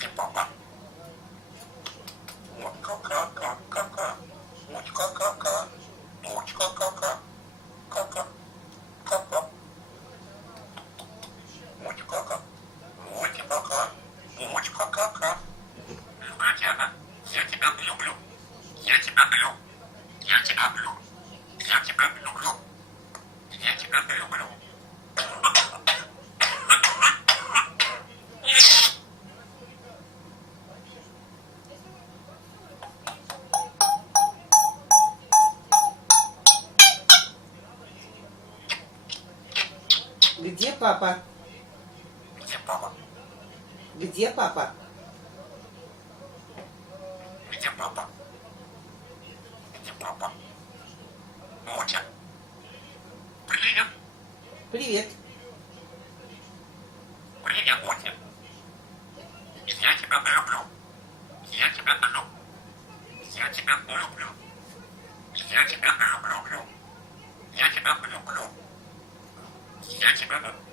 Где папа? Вот ка-ка-ка-ка-ка. Вот ка-ка-ка. Вот ка-ка-ка. Ка-ка. Ка-ка. Вот ка-ка. Вот ка-ка. Вот ка-ка-ка. Котяра, я тебя люблю. Я тебя люблю. Я тебя люблю. Я тебя люблю. Я тебя люблю. Где папа? Где папа? Где папа? Где папа? Где папа? Мотя. Привет. Привет. Привет, Мотя. Я тебя люблю. Я тебя люблю. Я тебя люблю. Я тебя люблю. Я тебя люблю. Я тебя люблю.